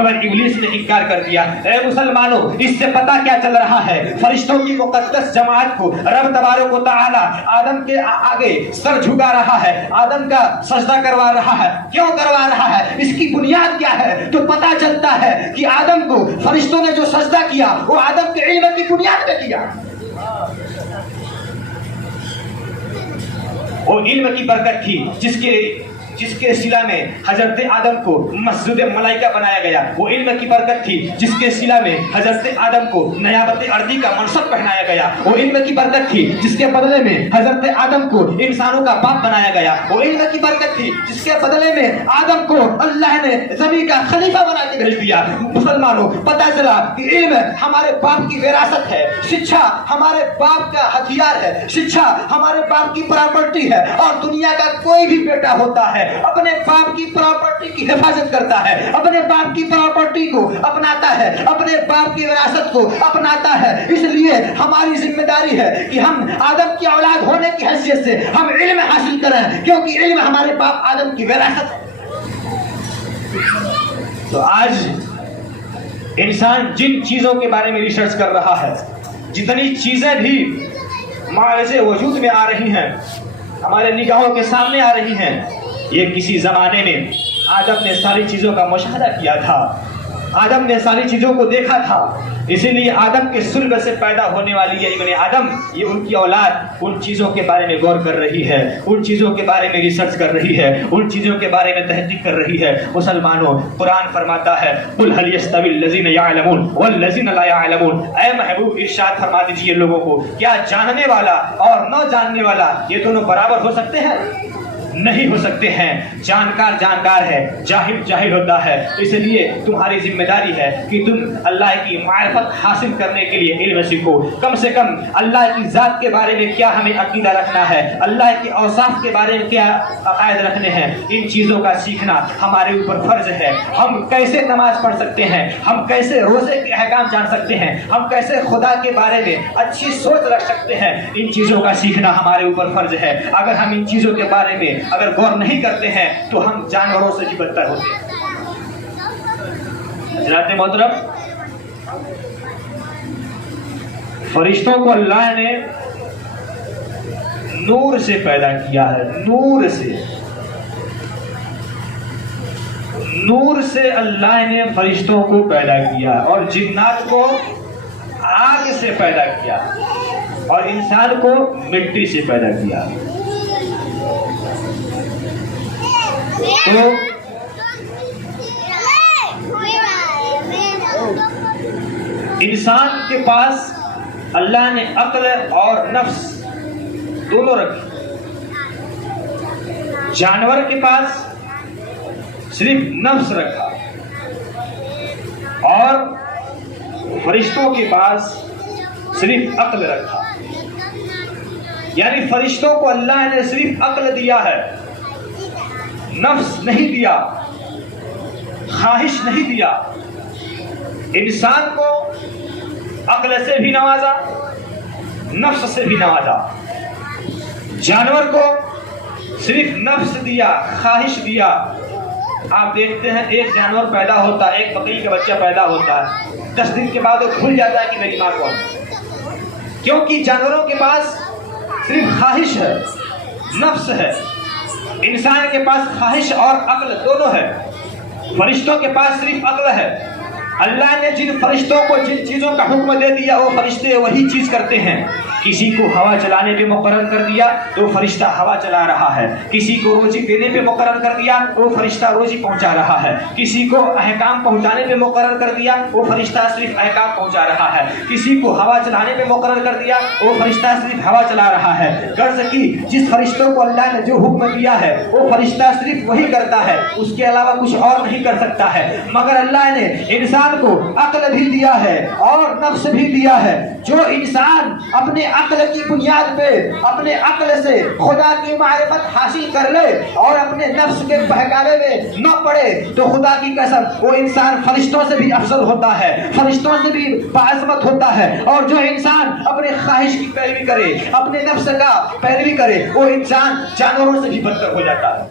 مگر ابلیس نے انکار کر دیا۔ اے مسلمانوں، اس سے پتہ کیا چل رہا ہے؟ فرشتوں کی مقدس جماعت کو رب تبارک و تعالی آدم کے آگے سر جھکا رہا ہے، آدم کا سجدہ کروا رہا ہے۔ کیوں کروا رہا ہے؟ اس کی بنیاد کیا ہے؟ تو پتہ چلتا ہے کہ آدم کو فرشتوں نے جو سجدہ کیا وہ آدم کے علم کی بنیاد پہ کیا۔ وہ علم کی برکت تھی جس کے صلہ میں حضرت آدم کو مسجد ملائکہ بنایا گیا۔ وہ علم کی برکت تھی جس کے صلہ میں حضرت آدم کو نیابت ارضی کا منصب پہنایا گیا۔ وہ علم کی برکت تھی جس کے بدلے میں حضرت آدم کو انسانوں کا باپ بنایا گیا۔ وہ علم کی برکت تھی جس کے بدلے میں آدم کو اللہ نے زمین کا خلیفہ بنا کے بھیج دیا۔ مسلمانوں، پتہ چلا کہ علم ہمارے باپ کی وراثت ہے، شکشا ہمارے باپ کا ہتھیار ہے، شکشا ہمارے باپ کی پراپرٹی ہے، اور دنیا کا کوئی بھی بیٹا ہوتا ہے اپنے باپ کی پراپرٹی کی حفاظت کرتا ہے، اپنے باپ کی پراپرٹی کو اپناتا ہے، اپنے باپ کی وراثت کو اپناتا ہے۔ اس لیے ہماری ذمہ داری ہے کہ ہم آدم کی اولاد ہونے کی حیثیت سے ہم علم حاصل کریں، کیونکہ علم ہمارے باپ آدم کی وراثت ہے۔ تو آج انسان جن چیزوں کے بارے میں ریسرچ کر رہا ہے، جتنی چیزیں بھی معرض وجود میں آ رہی ہیں، ہمارے نگاہوں کے سامنے آ رہی ہیں، یہ کسی زمانے میں آدم نے ساری چیزوں کا مشاہدہ کیا تھا، آدم نے ساری چیزوں کو دیکھا تھا۔ اسی لیے آدم کے صلب سے پیدا ہونے والی یہ ابن آدم، یہ ان کی اولاد ان چیزوں کے بارے میں غور کر رہی ہے، ان چیزوں کے بارے میں ریسرچ کر رہی ہے، ان چیزوں کے بارے میں تحقیق کر رہی ہے۔ مسلمانوں، قرآن فرماتا ہے قل هل يستوي الذين يعلمون والذين لا يعلمون، اے محبوب ارشاد فرما دیجیے لوگوں کو، کیا جاننے والا اور نہ جاننے والا یہ دونوں برابر ہو سکتے ہیں؟ نہیں ہو سکتے ہیں۔ جانکار جانکار ہے، جاہل جاہل ہوتا ہے۔ اس لیے تمہاری ذمہ داری ہے کہ تم اللہ کی معرفت حاصل کرنے کے لیے علم سیکھو۔ کم سے کم اللہ کی ذات کے بارے میں کیا ہمیں عقیدہ رکھنا ہے، اللہ کے اوصاف کے بارے میں کیا عقائد رکھنے ہیں، ان چیزوں کا سیکھنا ہمارے اوپر فرض ہے۔ ہم کیسے نماز پڑھ سکتے ہیں، ہم کیسے روزے کے احکام جان سکتے ہیں، ہم کیسے خدا کے بارے میں اچھی سوچ رکھ سکتے ہیں، ان چیزوں کا سیکھنا ہمارے اوپر فرض ہے۔ اگر ہم ان چیزوں کے بارے میں اگر غور نہیں کرتے ہیں تو ہم جانوروں سے بھی بدتر ہوتے ہیں۔ حضرات محترم، فرشتوں کو اللہ نے نور سے پیدا کیا ہے، نور سے، نور سے اللہ نے فرشتوں کو پیدا کیا، اور جنات کو آگ سے پیدا کیا، اور انسان کو مٹی سے پیدا کیا۔ تو انسان کے پاس اللہ نے عقل اور نفس دونوں رکھی، جانور کے پاس صرف نفس رکھا، اور فرشتوں کے پاس صرف عقل رکھا۔ یعنی فرشتوں کو اللہ نے صرف عقل دیا ہے، نفس نہیں دیا، خواہش نہیں دیا۔ انسان کو عقل سے بھی نوازا، نفس سے بھی نوازا۔ جانور کو صرف نفس دیا، خواہش دیا۔ آپ دیکھتے ہیں ایک جانور پیدا ہوتا ہے، ایک بکری کا بچہ پیدا ہوتا ہے، 10 دن کے بعد وہ بھول جاتا ہے کہ میری ماں کون ہے، کیونکہ جانوروں کے پاس صرف خواہش ہے، نفس ہے۔ انسان کے پاس خواہش اور عقل دونوں ہے، فرشتوں کے پاس صرف عقل ہے۔ اللہ نے جن فرشتوں کو جن چیزوں کا حکم دے دیا وہ فرشتے وہی چیز کرتے ہیں۔ کسی کو ہوا چلانے پہ مقرر کر دیا تو فرشتہ ہوا چلا رہا ہے، کسی کو روزی دینے پہ مقرر کر دیا وہ فرشتہ روزی پہنچا رہا ہے، کسی کو احکام پہنچانے پہ مقرر کر دیا وہ فرشتہ صرف احکام پہنچا رہا ہے، کسی کو ہوا چلانے پہ مقرر کر دیا وہ فرشتہ صرف ہوا چلا رہا ہے۔ غرض کی جس فرشتوں کو اللہ نے جو حکم دیا ہے وہ فرشتہ صرف وہی کرتا ہے، اس کے علاوہ کچھ اور نہیں کر سکتا ہے۔ مگر اللہ نے انسان کو عقل بھی دیا ہے اور نفس بھی دیا ہے۔ جو انسان اپنے عقل کی بنیاد پہ اپنے عقل سے خدا کی معرفت حاصل کر لے اور اپنے نفس کے بہکاوے میں نہ پڑے تو خدا کی قسم وہ انسان فرشتوں سے بھی افضل ہوتا ہے، فرشتوں سے بھی باعظمت ہوتا ہے۔ اور جو انسان اپنے خواہش کی پیروی کرے، اپنے نفس کا پیروی کرے، وہ انسان جانوروں سے بھی بدتر ہو جاتا ہے۔